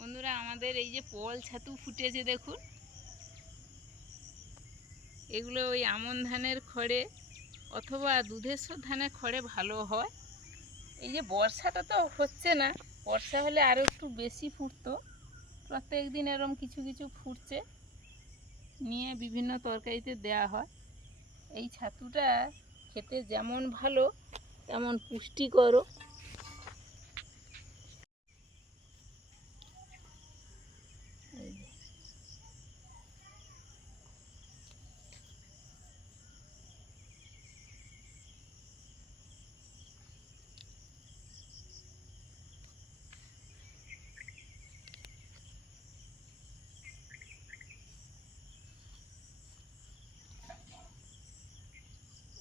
বন্ধুরা আমাদের এই যে পল ছাতু ফুটেছে দেখুন, এগুলো ওই আমন ধানের খড়ে অথবা দুধেশ্বর ধানের খড়ে ভালো হয়। এই যে বর্ষাটা তো হচ্ছে না, বর্ষা হলে আরও একটু বেশি ফুটতো। প্রত্যেক দিন এরম কিছু কিছু ফুটছে, নিয়ে বিভিন্ন তরকারিতে দেয়া হয়। এই ছাতুটা খেতে যেমন ভালো তেমন পুষ্টিকরও।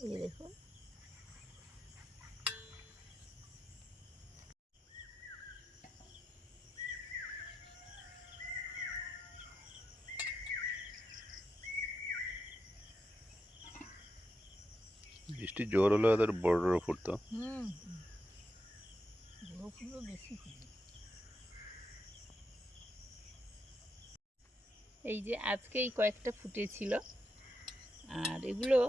এই দেখুন, বৃষ্টি জোর হলে ওদের বড় বড় ফুটতো। বেশি। এই যে আজকে এই কয়েকটা ফুটেছিল, আর এগুলো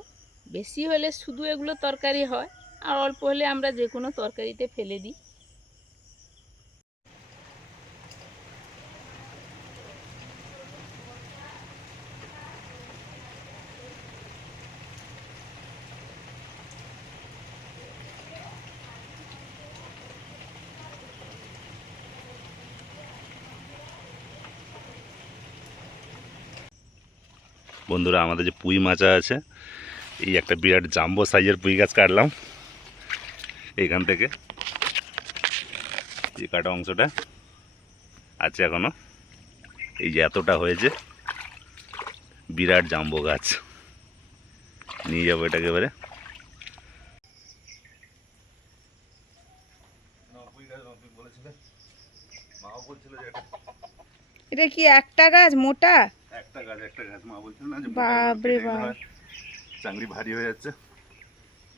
বেশি হলে শুধু এগুলো তরকারি হয়, আর অল্প হলে আমরা যে কোনো তরকারিতে ফেলে দিই। বন্ধুরা আমাদের যে পুঁই মাচা আছে, এই একটা বিরাট জাম্বো সাইজের পুঁই গাছ কাটলাম এইখান থেকে। এই কাটা অংশটা আছে এখনো, এই যে এতটা হয়েছে, বিরাট জাম্বো গাছ। নিয়ে যাবো এটাকে এবারে। এটা কি একটা গাছ মোটা? একটা গাছ মা বলছিল না যে বাপরে বাপ, চাংড়ি ভারী হয়ে যাচ্ছে।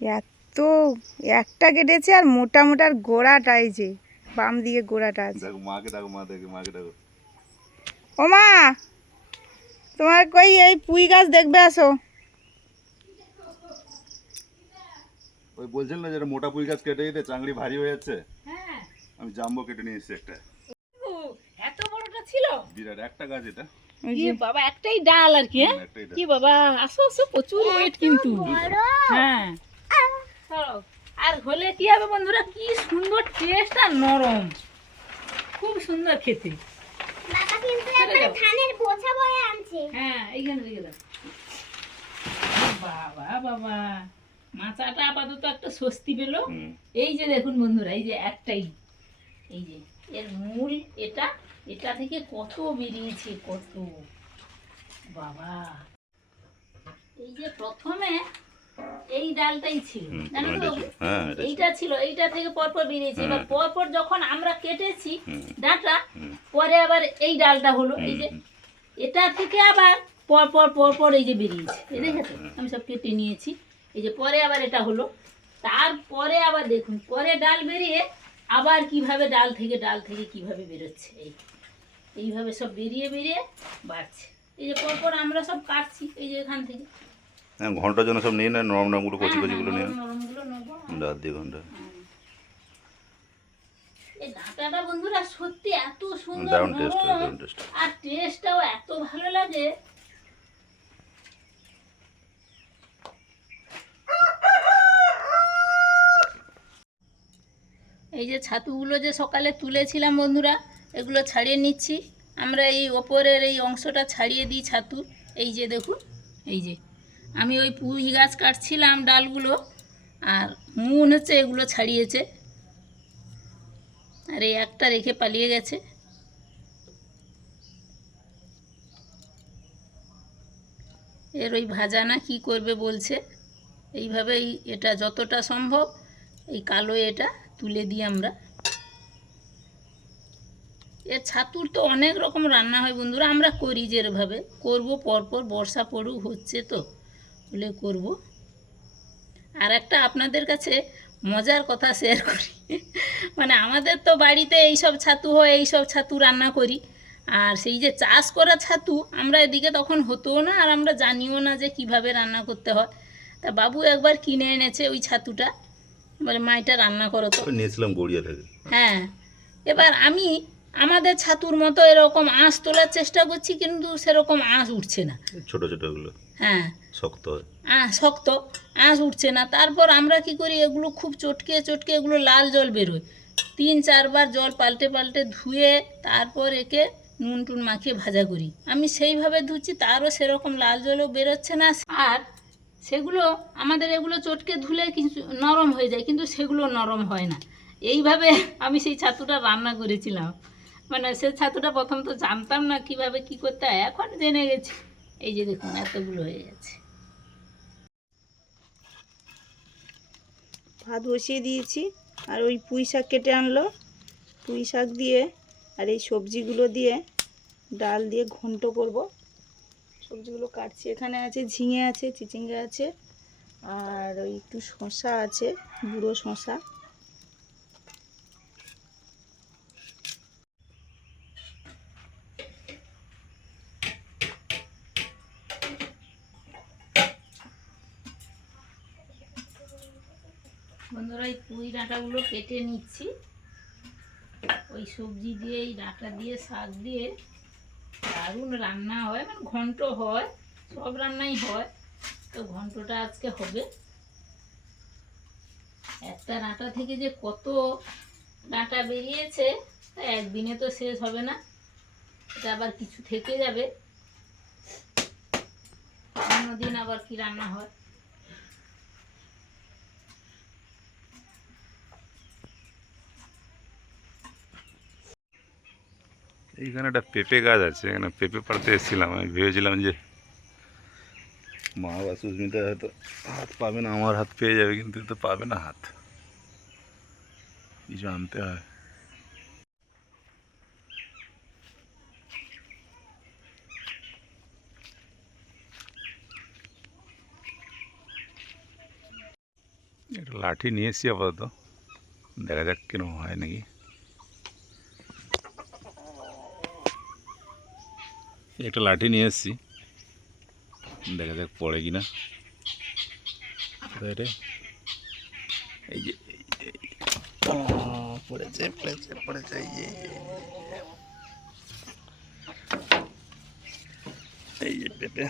এত একটা কেটেছে, আর মোটা মোটার গোড়াটাই যে বাম দিকে গোড়াটা আছে। দেখো মাকে ডাকো, মা দেখে মাকে ডাকো। ও মা, তোমার কই এই পুঁই গাছ দেখবে আসো। ওই বলছিল না যেটা মোটা পুঁই গাছ কেটে দিতে চাংড়ি ভারী হয়ে যাচ্ছে, আমি জাম্বো কেটে নিয়ে এসেছি একটা। এত বড়টা ছিল, বিরাট একটা গাছ এটা। বাবা একটাই ডাল আর কি। কি বাবা, আসো আসো, প্রচুর ওয়েট কিন্তু। হ্যাঁ, আর হলে কি হবে বন্ধুরা, কি সুন্দর টেস্ট আর নরম, খুব সুন্দর খেতে। হ্যাঁ, এইখানে রেখে দাও। বাবা বাবা, মাচাটা আপাতত একটা স্বস্তি পেল। এই যে দেখুন বন্ধুরা, এই যে একটাই, এই যে এর মূল এটা, এটা থেকে কত বেরিয়েছে, কত বাবা। এই যে প্রথমে এই ডালটাই ছিল, জানো তো, এইটা ছিল, এইটা থেকে পরপর বেরিয়েছে। এবার পরপর যখন আমরা কেটেছি ডাঁটা, পরে আবার এই ডালটা হলো, এই যে এটা থেকে আবার পরপর পরপর এই যে বেরিয়েছে, এই দেখেছো, আমি সব কেটে নিয়েছি। এই যে পরে আবার এটা হলো, তারপরে আবার দেখুন পরে ডাল বেরিয়ে আবার কিভাবে ডাল থেকে কিভাবে বেরোচ্ছে, এইভাবে সব বেরিয়ে বেরিয়ে বাড়ছে। এই যে পরপর আমরা সব কাটছি, এই যে এখান থেকে ঘন্টার জন্য সব নিয়ে নেয়, নরম নরমগুলো, কচি কচিগুলো নিয়ে নরমগুলো নেবো, ডাল দিয়ে ঘন্টা। এই ডাঁটাটা বন্ধুরা সত্যি এত সুন্দর দারুণ টেস্ট, নরম, দারুণ টেস্ট। আর টেস্টটাও এত ভালো লাগে। এই যে ছাতুগুলো যে সকালে তুলেছিলাম বন্ধুরা, এগুলো ছাড়িয়ে নিচ্ছি আমরা। এই ওপরের এই অংশটা ছাড়িয়ে দিই ছাতু। এই যে দেখুন, এই যে আমি ওই পুঁই গাছ কাটছিলাম ডালগুলো, আর মূল হচ্ছে এগুলো ছাড়িয়েছে, আর এই একটা রেখে পালিয়ে গেছে। এর ওই ভাজা না কী করবে বলছে, এইভাবেই এটা যতটা সম্ভব এই কালো এটা তুলে দিই আমরা। এর ছাতুর তো অনেক রকম রান্না হয় বন্ধুরা, আমরা করি যেভাবে করব, পরপর বর্ষা পড়ু হচ্ছে তো বলে করব। আর একটা আপনাদের কাছে মজার কথা শেয়ার করি। মানে আমাদের তো বাড়িতে এইসব ছাতু হয়, এইসব ছাতু রান্না করি। আর সেই যে চাষ করা ছাতু আমরা এদিকে তখন হতোও না, আর আমরা জানিও না যে কিভাবে রান্না করতে হয়। তা বাবু একবার কিনে এনেছে ওই ছাতুটা, বলে মা এটা রান্না করো তো। নিয়েছিলাম গড়িয়া থেকে। হ্যাঁ, এবার আমি আমাদের ছাতুর মতো এরকম আঁশ তোলার চেষ্টা করছি, কিন্তু সেরকম আঁশ উঠছে না। ছোট ছোটগুলো হ্যাঁ, শক্ত হয়। শক্ত, আঁশ উঠছে না। তারপর আমরা কি করি, এগুলো খুব চটকে চটকে এগুলো লাল জল বেরোয়, 3-4 বার জল পাল্টে পাল্টে ধুয়ে তারপর একে নুন টুন মাখিয়ে ভাজা করি। আমি সেইভাবে ধুচ্ছি, তারও সেরকম লাল জলও বেরোচ্ছে না। আর সেগুলো আমাদের এগুলো চটকে ধুলে কিছু নরম হয়ে যায়, কিন্তু সেগুলো নরম হয় না। এইভাবে আমি সেই ছাতুটা রান্না করেছিলাম। মানে সে ছাতুটা প্রথম তো জানতাম না কিভাবে কি করতে হয়, এখন জেনে গেছি। এই যে দেখুন এতগুলো হয়ে গেছে। ভাত বসিয়ে দিয়েছি, আর ওই পুঁই শাক কেটে আনলো, পুঁই শাক দিয়ে আর এই সবজিগুলো দিয়ে ডাল দিয়ে ঘন্ট করব। সবজিগুলো কাটছি, এখানে আছে ঝিঙে আছে, চিচিঙ্গা আছে, আর ওই একটু শসা আছে, বুড়ো শসা। বন্ধুরা এই পুঁই ডাঁটাগুলো কেটে নিচ্ছি, ওই সবজি দিয়ে এই ডাঁটা দিয়ে শাক দিয়ে দারুণ রান্না হয়, মানে ঘন্ট হয়, সব রান্নাই হয়, তো ঘন্টটা আজকে হবে। একটা ডাঁটা থেকে যে কত ডাঁটা বেরিয়েছে তা একদিনে তো শেষ হবে না, এটা আবার কিছু থেকে যাবে, অন্যদিন আবার কি রান্না হয়। এইখানে একটা পেঁপে গাছ আছে, এখানে পেঁপে পাড়তে এসেছিলাম। আমি ভেবেছিলাম যে মা বা সুস্মিতা হয়তো হাত পাবে না, আমার হাত পেয়ে যাবে, কিন্তু তো পাবে না হাত, কিছু আনতে হয়। একটা লাঠি নিয়ে এসছি আপাতত, দেখা যাক কিরকম হয় নাকি। একটা লাঠি নিয়ে এসছি, দেখা যাক পড়ে কিনা। এই যে পড়েছে পড়েছে পড়েছে, এই যে পেঁপে।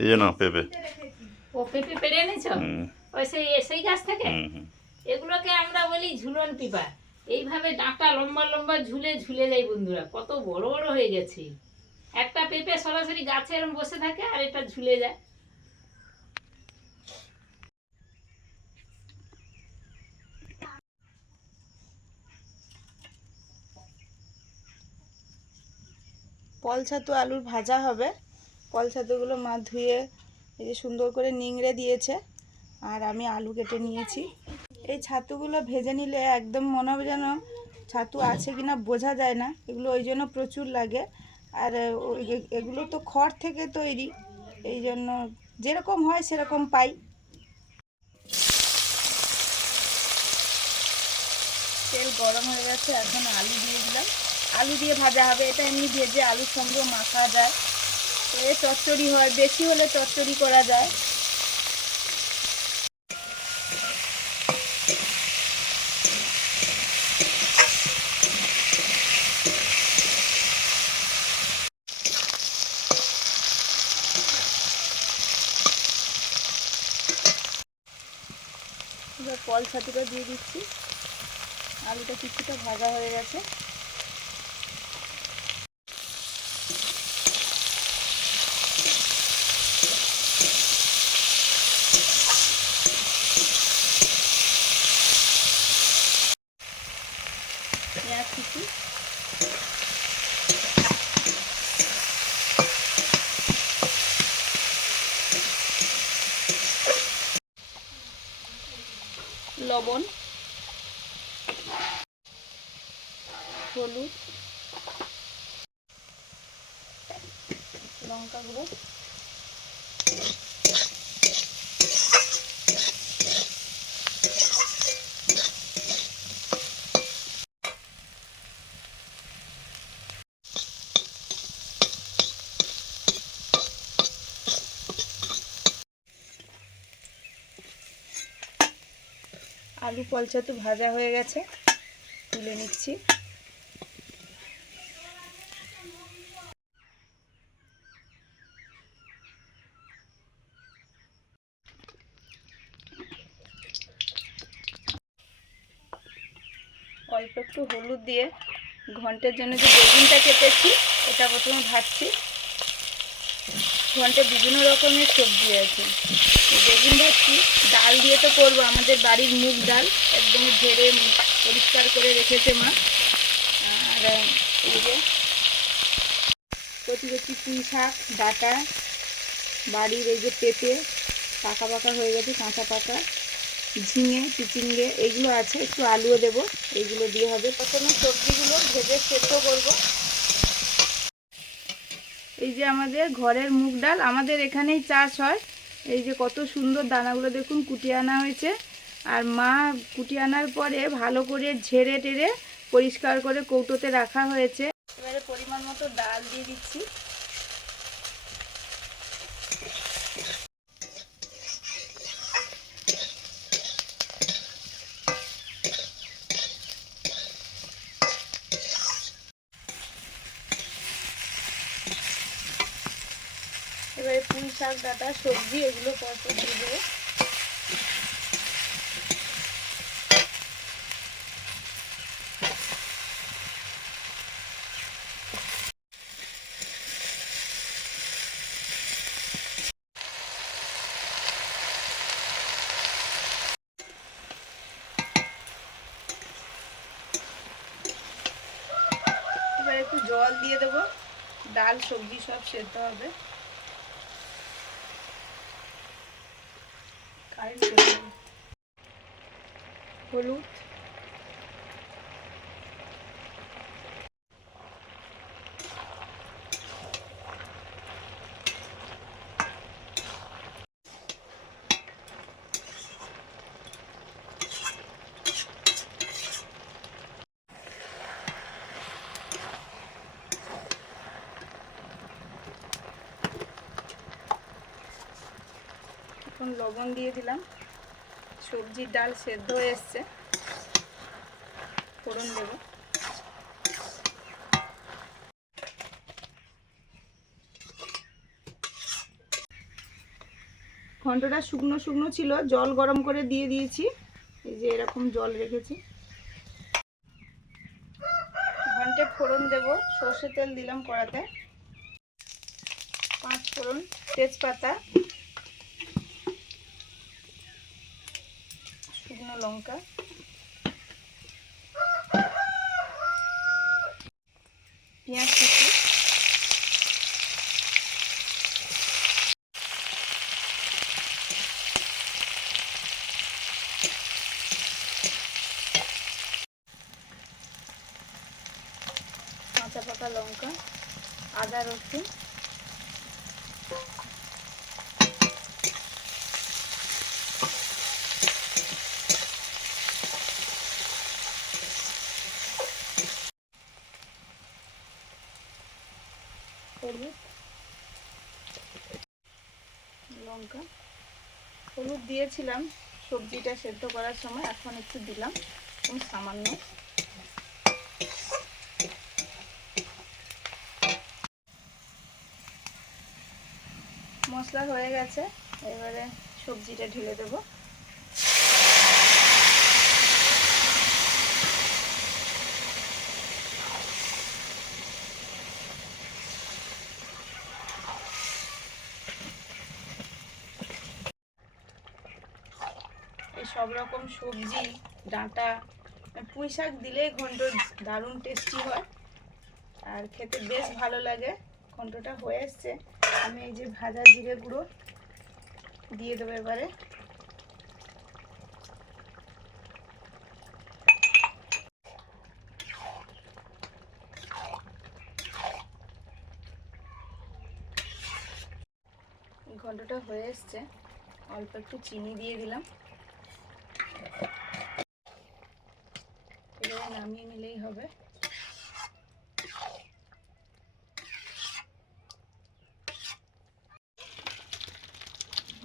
এই যে না পেঁপে। ও পেঁপে পেড়ে এনেছ? ওই সেই সেই গাছ থেকে? এগুলোকে আমরা বলি ঝুলন পিপা। এইভাবে ডাঁটা লম্বা লম্বা ঝুলে ঝুলে যায় বন্ধুরা, কত বড় বড় হয়ে গেছে। একটা পেঁপে সরাসরি গাছে এরকম বসে থাকে, আর এটা ঝুলে যায়। কল ছাতু আলুর ভাজা হবে। কল ছাতুগুলো মা ধুয়ে এই যে সুন্দর করে নিংড়ে দিয়েছে, আর আমি আলু কেটে নিয়েছি। এই ছাতুগুলো ভেজে নিলে একদম মনে হবে যেন ছাতু আছে কিনা বোঝা যায় না, এগুলো ওই জন্য প্রচুর লাগে। আর এগুলো তো খড় থেকে তৈরি, এই জন্য যেরকম হয় সেরকম পাই। তেল গরম হয়ে গেছে, এখন আলু দিয়ে দিলাম। আলু দিয়ে ভাজা হবে, এটা এমনি ভেজে আলুর সঙ্গেও মাখা যায়, এ চচ্চড়ি হয়, বেশি হলে চচ্চড়ি করা যায়। এবার কল ছাতুটা দিয়ে দিচ্ছি, আলুটা কিছুটা ভাজা হয়ে গেছে। পেঁয়াজ কুচি, লবণ, হলুদ, লঙ্কা গুঁড়ো, আলু পল ছাতু ভাজা হয়ে গেছে, তুলে নিচ্ছি। অল্প একটু হলুদ দিয়ে ঘন্টের জন্য যে বেগুনটা কেটেছি এটা প্রথমে ভাজছি। ঘন্টে বিভিন্ন রকমের সবজি আছে, বেগুন ভাজছি। ডাল দিয়ে তো করবো, আমাদের বাড়ির মুগ ডাল একদম ঝেড়ে পরিষ্কার করে রেখেছে মা। আর এই যে কচি কচি পুঁই শাক ডাটা, বাড়ির এই যে পেঁপে পাকা পাকা হয়ে গেছে, কাঁচা পাকা, ঝিঙে চিচিঙ্গে এইগুলো আছে, একটু আলুও দেবো, এইগুলো দিয়ে হবে। প্রথমে সবজিগুলো ভেজে সেদ্ধ করব। এই যে আমাদের ঘরের মুগ ডাল, আমাদের এখানেই চাষ হয়। এই যে কত সুন্দর দানাগুলো দেখুন কুটিয়ে আনা হয়েছে। আর মা কুটিয়ে আনার পরে ভালো করে ঝেড়ে টেড়ে পরিষ্কার করে কৌটোতে রাখা হয়েছে। এবারে পরিমাণ মতো ডাল দিয়ে দিচ্ছি। এবারে পুঁই শাক ডাটা সবজি এগুলো পরপর দিয়ে দেবো। এবার একটু জল দিয়ে দেবো, ডাল সবজি সব সেদ্ধ হবে। হলুদ, এখন লবণ দিয়ে দিলাম। সবজির ডাল সেদ্ধ হয়ে এসছে, ফোড়ন দেব। ঘন্টটা শুকনো শুকনো ছিল, জল গরম করে দিয়ে দিয়েছি। এই যে এরকম জল রেখেছি। ঘন্টে ফোড়ন দেব, সর্ষে তেল দিলাম কড়াতে, 5 ফোড়ন, তেজপাতা, শুকনো লঙ্কা, পেঁয়াজ কুচি, কাঁচা পাকা লঙ্কা, আদা রসুন, হলুদ, লঙ্কা, হলুদ দিয়েছিলাম সবজিটা সেদ্ধ করার সময়, এখন একটু দিলাম, খুব সামান্য। মশলা হয়ে গেছে, এবারে সবজিটা ঢেলে দেবো। এই সব রকম সবজি ডাঁটা পুঁই শাক দিলে ঘন্ট দারুণ টেস্টি হয় আর খেতে বেশ ভালো লাগে। ঘন্টটা হয়ে এসছে, আমি এই যে ভাজা জিরে গুঁড়ো দিয়ে দেবো এবারে। ঘন্টটা হয়ে এসছে, অল্প একটু চিনি দিয়ে দিলাম, এবারে নামিয়ে নিলেই হবে।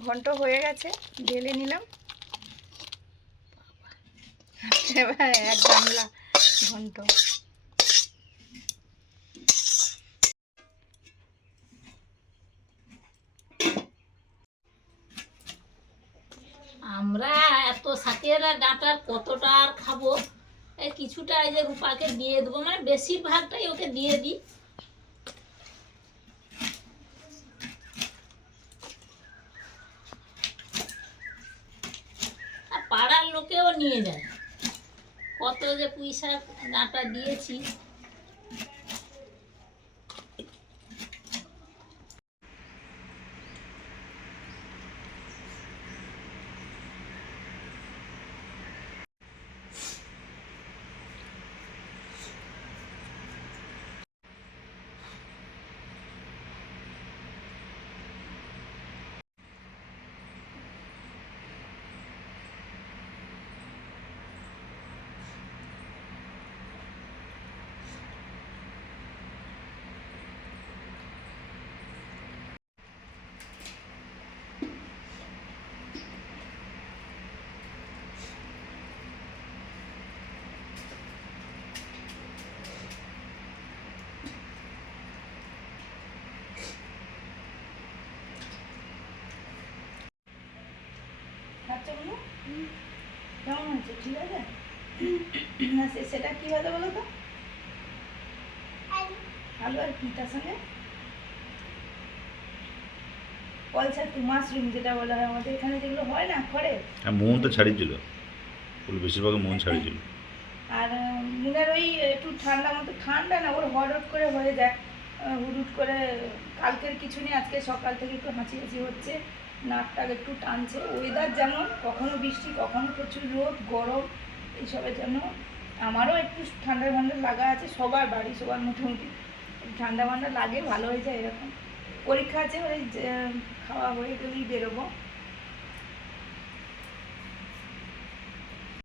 ঘন্ট হয়ে গেছে, ঢেলে নিলাম। এবার এক গামলা ঘন্ট। আমরা এত শাকের আর ডাঁটার কতটা আর খাবো, এই কিছুটা এই যে রূপাকে দিয়ে দেবো, মানে বেশিরভাগটাই ওকে দিয়ে দিই। আর পাড়ার লোকেও নিয়ে যায়, কত যে পুঁই শাক ডাঁটা দিয়েছি। বাচ্চাগুলো কেমন হয়েছে? ঠিক আছে না? সেটা কি হবে বলো তো? আলু আর কি তার সঙ্গে? পলছাতু মাশরুম যেটা বলা হয় আমাদের এখানে, যেগুলো হয় না খড়ে। হ্যাঁ, মন তো ছাড়িয়েছিল, ফুল বেশিরভাগ মন ছাড়িয়েছিল। আর মুনের ওই একটু ঠান্ডা মতো, ঠান্ডা না, ওর হট করে হয়ে যায় হুট করে। কালকের কিছু নেই, আজকে সকাল থেকে একটু হাঁচি হাঁচি হচ্ছে, নাকটা একটু টানছে। ওয়েদার যেমন, কখনো বৃষ্টি কখনো প্রচুর রোদ গরম, এইসবের জন্য আমারও একটু ঠান্ডা ঠান্ডা লাগা আছে। সবার বাড়ি সবার মোটামুটি ঠান্ডা ঠান্ডা লাগে, ভালো হয়ে যায় এরকম। পরীক্ষা আছে, ওই খাওয়া হয়ে গেলেই বেরোবো।